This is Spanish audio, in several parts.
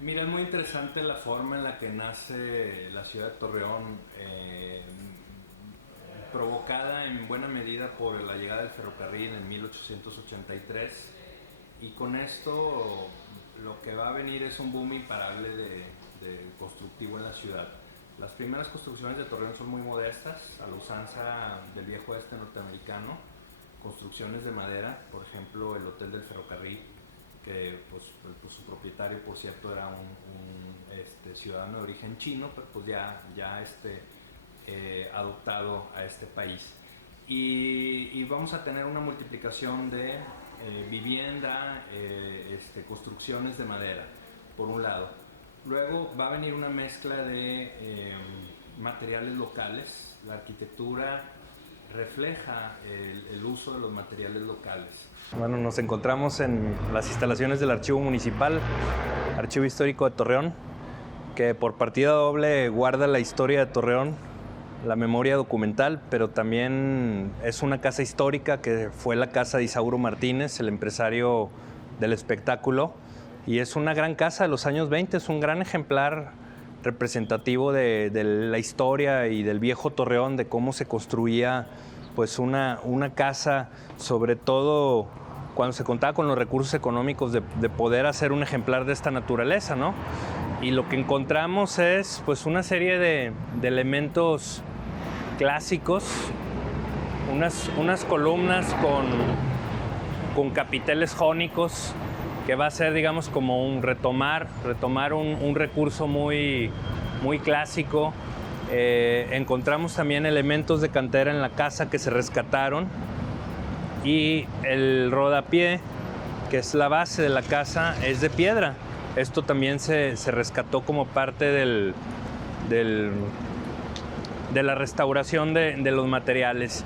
Mira, es muy interesante la forma en la que nace la ciudad de Torreón, provocada en buena medida por la llegada del ferrocarril en 1883, y con esto lo que va a venir es un boom imparable de constructivo en la ciudad. Las primeras construcciones de Torreón son muy modestas, a la usanza del viejo oeste norteamericano, construcciones de madera, por ejemplo el Hotel del Ferrocarril, que pues su propietario, por cierto, era un ciudadano de origen chino, pero pues ya adoptado a este país. Y vamos a tener una multiplicación de vivienda, construcciones de madera, por un lado. Luego va a venir una mezcla de materiales locales. La arquitectura refleja el uso de los materiales locales. Bueno, nos encontramos en las instalaciones del Archivo Municipal, Archivo Histórico de Torreón, que por partida doble guarda la historia de Torreón, la memoria documental, pero también es una casa histórica que fue la casa de Isauro Martínez, el empresario del espectáculo, y es una gran casa de los años 20, es un gran ejemplar representativo de la historia y del viejo Torreón, de cómo se construía pues una casa, sobre todo cuando se contaba con los recursos económicos de poder hacer un ejemplar de esta naturaleza, ¿no? Y lo que encontramos es pues una serie de elementos clásicos, unas columnas con capiteles jónicos, que va a ser, digamos, como un retomar un recurso muy clásico. Encontramos también elementos de cantera en la casa que se rescataron, y el rodapié, que es la base de la casa, es de piedra. Esto también se rescató como parte de la restauración de los materiales.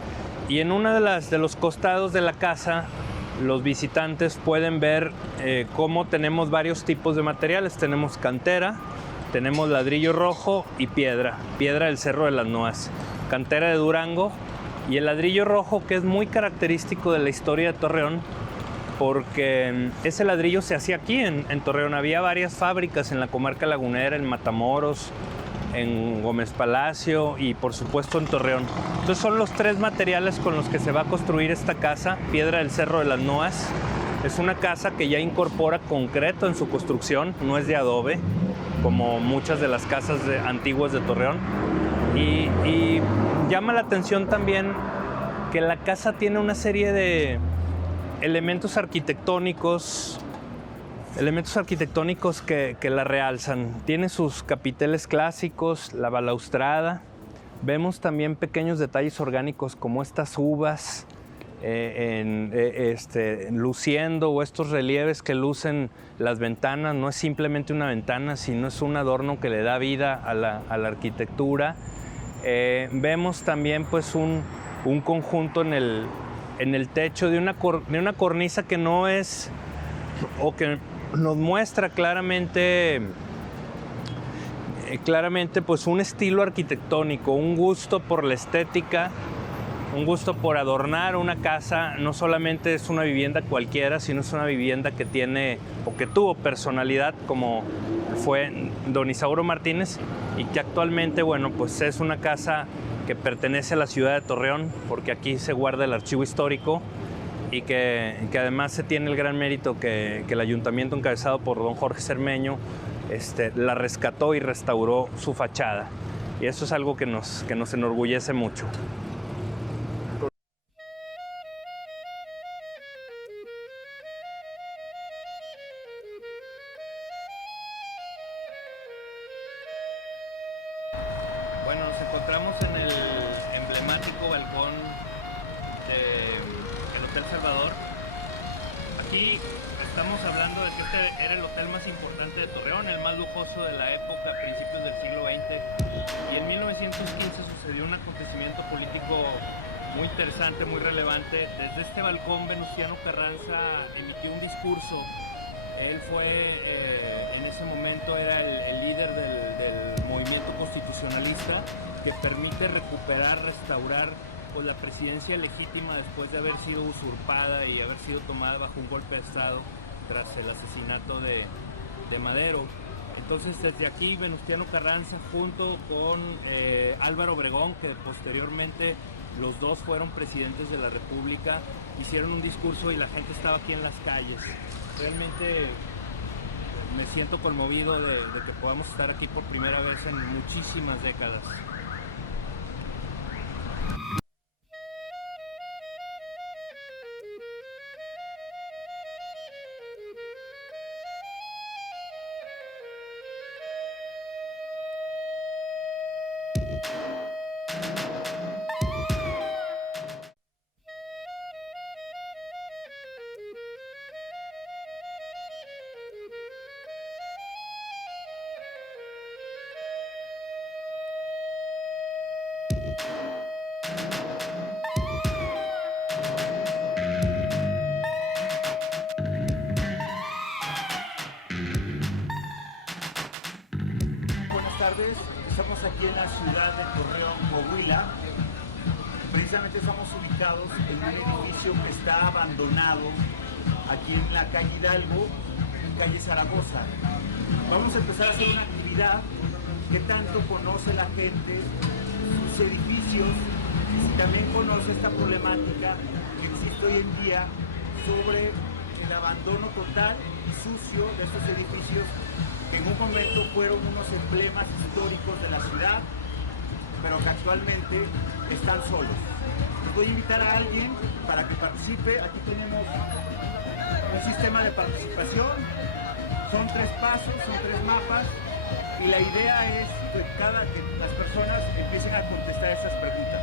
Y en uno de los costados de la casa, los visitantes pueden ver cómo tenemos varios tipos de materiales. Tenemos cantera, tenemos ladrillo rojo y piedra del Cerro de las Noas, cantera de Durango, y el ladrillo rojo, que es muy característico de la historia de Torreón, porque ese ladrillo se hacía aquí en Torreón. Había varias fábricas en la comarca lagunera, en Matamoros, en Gómez Palacio y por supuesto en Torreón. Entonces son los tres materiales con los que se va a construir esta casa, piedra del Cerro de las Noas. Es una casa que ya incorpora concreto en su construcción, no es de adobe, como muchas de las casas antiguas de Torreón. Y llama la atención también que la casa tiene una serie de elementos arquitectónicos que la realzan. Tiene sus capiteles clásicos, la balaustrada. Vemos también pequeños detalles orgánicos como estas uvas luciendo, o estos relieves que lucen las ventanas. No es simplemente una ventana, sino es un adorno que le da vida a la arquitectura. Vemos también pues un conjunto en el techo de una cornisa que no es, o que nos muestra claramente pues un estilo arquitectónico, un gusto por la estética, un gusto por adornar una casa. No solamente es una vivienda cualquiera, sino es una vivienda que tiene o que tuvo personalidad, como fue don Isauro Martínez, y que actualmente, bueno, pues es una casa que pertenece a la ciudad de Torreón, porque aquí se guarda el archivo histórico, y que además se tiene el gran mérito que el ayuntamiento, encabezado por don Jorge Cermeño, la rescató y restauró su fachada. Y eso es algo que nos enorgullece mucho. Bueno, nos encontramos en el emblemático balcón del Hotel Salvador. Aquí estamos hablando de que este era el hotel más importante de Torreón, el más lujoso de la época, a principios del siglo XX. Y en 1915 sucedió un acontecimiento político muy interesante, muy relevante. Desde este balcón, Venustiano Carranza emitió un discurso. Él fue, en ese momento, era el líder del movimiento constitucionalista, que permite recuperar, restaurar pues, la presidencia legítima después de haber sido usurpada y haber sido tomada bajo un golpe de Estado tras el asesinato de de Madero. Entonces desde aquí Venustiano Carranza junto con Álvaro Obregón, que posteriormente los dos fueron presidentes de la República, hicieron un discurso y la gente estaba aquí en las calles. Realmente me siento conmovido de que podamos estar aquí por primera vez en muchísimas décadas. Buenas tardes, estamos aquí en la ciudad de Torreón, Coahuila. Precisamente estamos ubicados en un edificio que está abandonado aquí en la calle Hidalgo, calle Zaragoza. Vamos a empezar a hacer una actividad que tanto conoce la gente, sus edificios, y también conoce esta problemática que existe hoy en día sobre el abandono total y sucio de estos edificios que en un momento fueron unos emblemas históricos de la ciudad, pero que actualmente están solos. Les voy a invitar a alguien para que participe. Aquí tenemos un sistema de participación, son 3 pasos, son 3 mapas, y la idea es que las personas empiecen a contestar esas preguntas.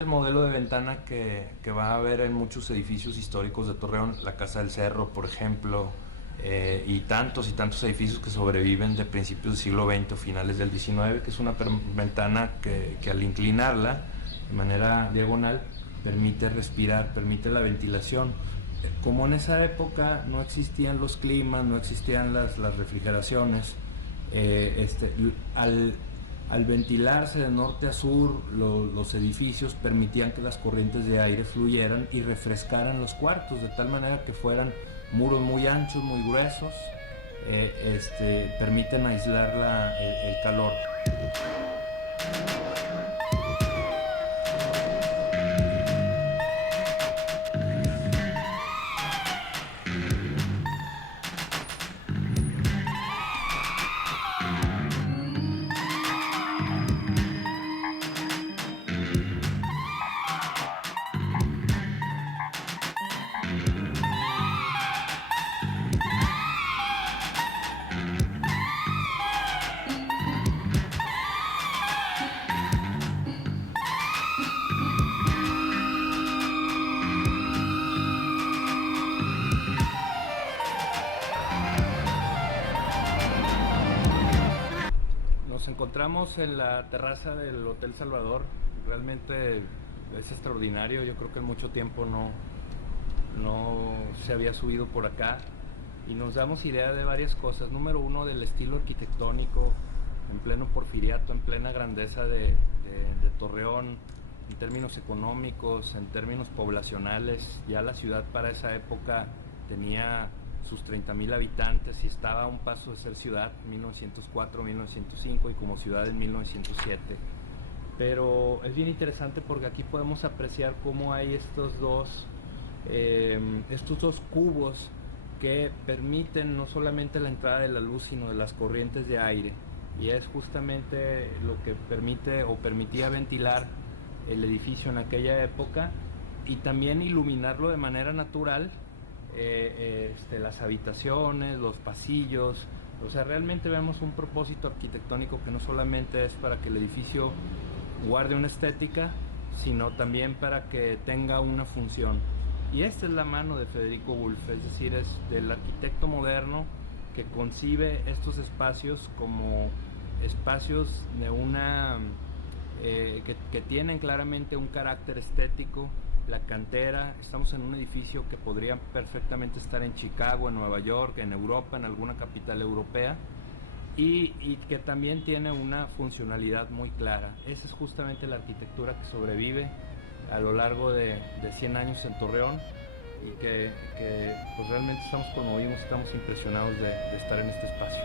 El modelo de ventana que va a haber en muchos edificios históricos de Torreón, la Casa del Cerro, por ejemplo, y tantos edificios que sobreviven de principios del siglo XX o finales del XIX, que es una ventana que al inclinarla de manera diagonal permite respirar, permite la ventilación. Como en esa época no existían los climas, no existían las refrigeraciones, al ventilarse de norte a sur, los edificios permitían que las corrientes de aire fluyeran y refrescaran los cuartos, de tal manera que fueran muros muy anchos, muy gruesos, permiten aislar el calor. Nos encontramos en la terraza del Hotel Salvador. Realmente es extraordinario. Yo creo que en mucho tiempo no se había subido por acá, y nos damos idea de varias cosas. Número uno, del estilo arquitectónico en pleno porfiriato, en plena grandeza de Torreón, en términos económicos, en términos poblacionales. Ya la ciudad para esa época tenía sus 30,000 habitantes y estaba a un paso de ser ciudad en 1904, 1905 y como ciudad en 1907. Pero es bien interesante porque aquí podemos apreciar cómo hay estos dos cubos que permiten no solamente la entrada de la luz, sino de las corrientes de aire, y es justamente lo que permite o permitía ventilar el edificio en aquella época y también iluminarlo de manera natural, las habitaciones, los pasillos. O sea, realmente vemos un propósito arquitectónico que no solamente es para que el edificio guarde una estética, sino también para que tenga una función. Y esta es la mano de Federico Wolf, es decir, es del arquitecto moderno que concibe estos espacios como espacios de que tienen claramente un carácter estético, la cantera. Estamos en un edificio que podría perfectamente estar en Chicago, en Nueva York, en Europa, en alguna capital europea, y que también tiene una funcionalidad muy clara. Esa es justamente la arquitectura que sobrevive a lo largo de 100 años en Torreón, y que pues realmente estamos conmovidos, estamos impresionados de estar en este espacio.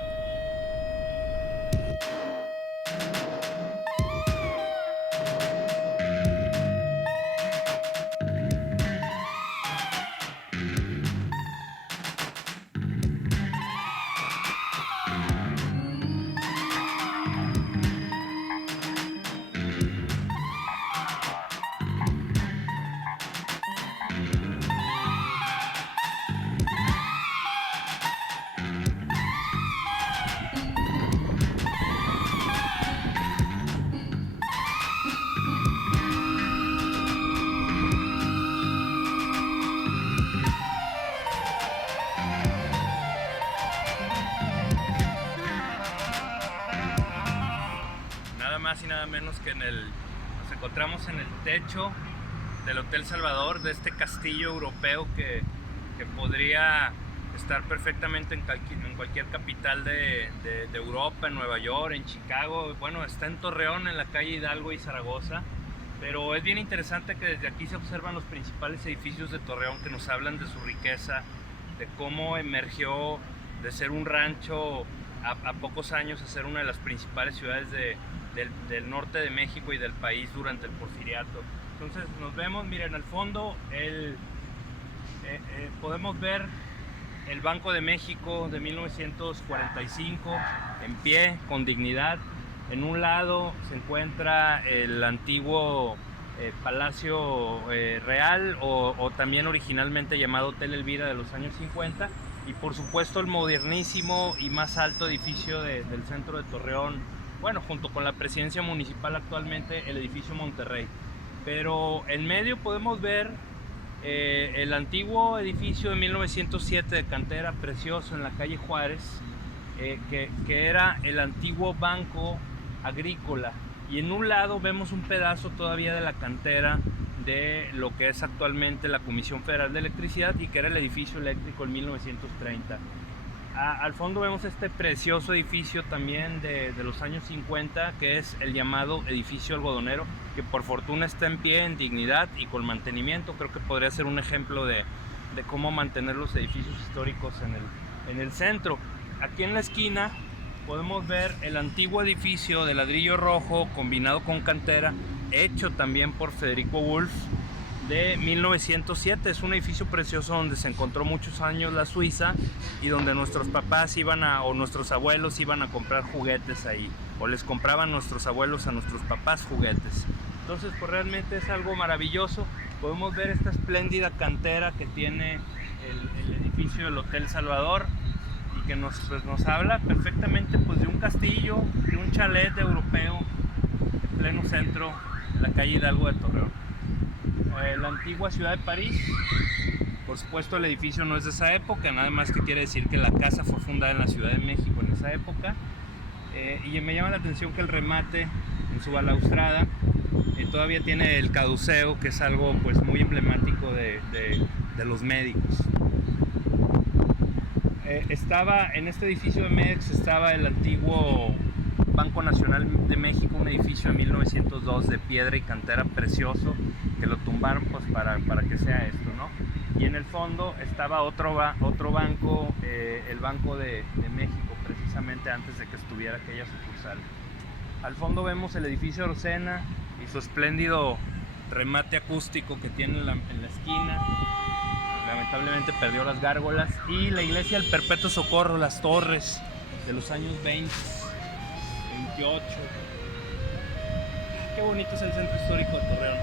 Nada más y nada menos que nos encontramos en el techo del Hotel Salvador, de este castillo europeo que podría estar perfectamente en cualquier capital de Europa, en Nueva York, en Chicago. Bueno, está en Torreón, en la calle Hidalgo y Zaragoza, pero es bien interesante que desde aquí se observan los principales edificios de Torreón, que nos hablan de su riqueza, de cómo emergió de ser un rancho a pocos años a ser una de las principales ciudades del norte de México y del país durante el Porfiriato. Entonces nos vemos, miren, al fondo podemos ver el Banco de México de 1945 en pie, con dignidad. En un lado se encuentra el antiguo Palacio Real, o también originalmente llamado Hotel Elvira, de los años 50, y por supuesto el modernísimo y más alto edificio del centro de Torreón, bueno, junto con la presidencia municipal actualmente, el edificio Monterrey. Pero en medio podemos ver el antiguo edificio de 1907 de cantera, precioso, en la calle Juárez, que era el antiguo Banco Agrícola, y en un lado vemos un pedazo todavía de la cantera de lo que es actualmente la Comisión Federal de Electricidad, y que era el edificio eléctrico en 1930. Al fondo vemos este precioso edificio también de los años 50, que es el llamado edificio algodonero, que por fortuna está en pie, en dignidad y con mantenimiento. Creo que podría ser un ejemplo de cómo mantener los edificios históricos en el centro. Aquí en la esquina podemos ver el antiguo edificio de ladrillo rojo combinado con cantera, hecho también por Federico Wolf, de 1907. Es un edificio precioso donde se encontró muchos años la Suiza, y donde nuestros papás o nuestros abuelos iban a comprar juguetes ahí, o les compraban nuestros abuelos a nuestros papás juguetes. Entonces pues realmente es algo maravilloso. Podemos ver esta espléndida cantera que tiene el edificio del Hotel Salvador, y que nos habla perfectamente pues de un castillo, de un chalet europeo en pleno centro, en la calle Hidalgo de Torreón. La antigua ciudad de París. Por supuesto el edificio no es de esa época, nada más que quiere decir que la casa fue fundada en la Ciudad de México en esa época. Y me llama la atención que el remate en su balaustrada todavía tiene el caduceo, que es algo pues muy emblemático de los médicos. Estaba en este edificio de MEX, estaba el antiguo Banco Nacional de México, un edificio de 1902 de piedra y cantera precioso, que lo tumbaron pues para que sea esto, ¿no? Y en el fondo estaba otro banco, el Banco de México, precisamente antes de que estuviera aquella sucursal. Al fondo vemos el edificio Rosena y su espléndido remate acústico que tiene en la esquina. Lamentablemente perdió las gárgolas. Y la iglesia del Perpetuo Socorro, las torres de los años 20, 28. Qué bonito es el centro histórico de Torreón.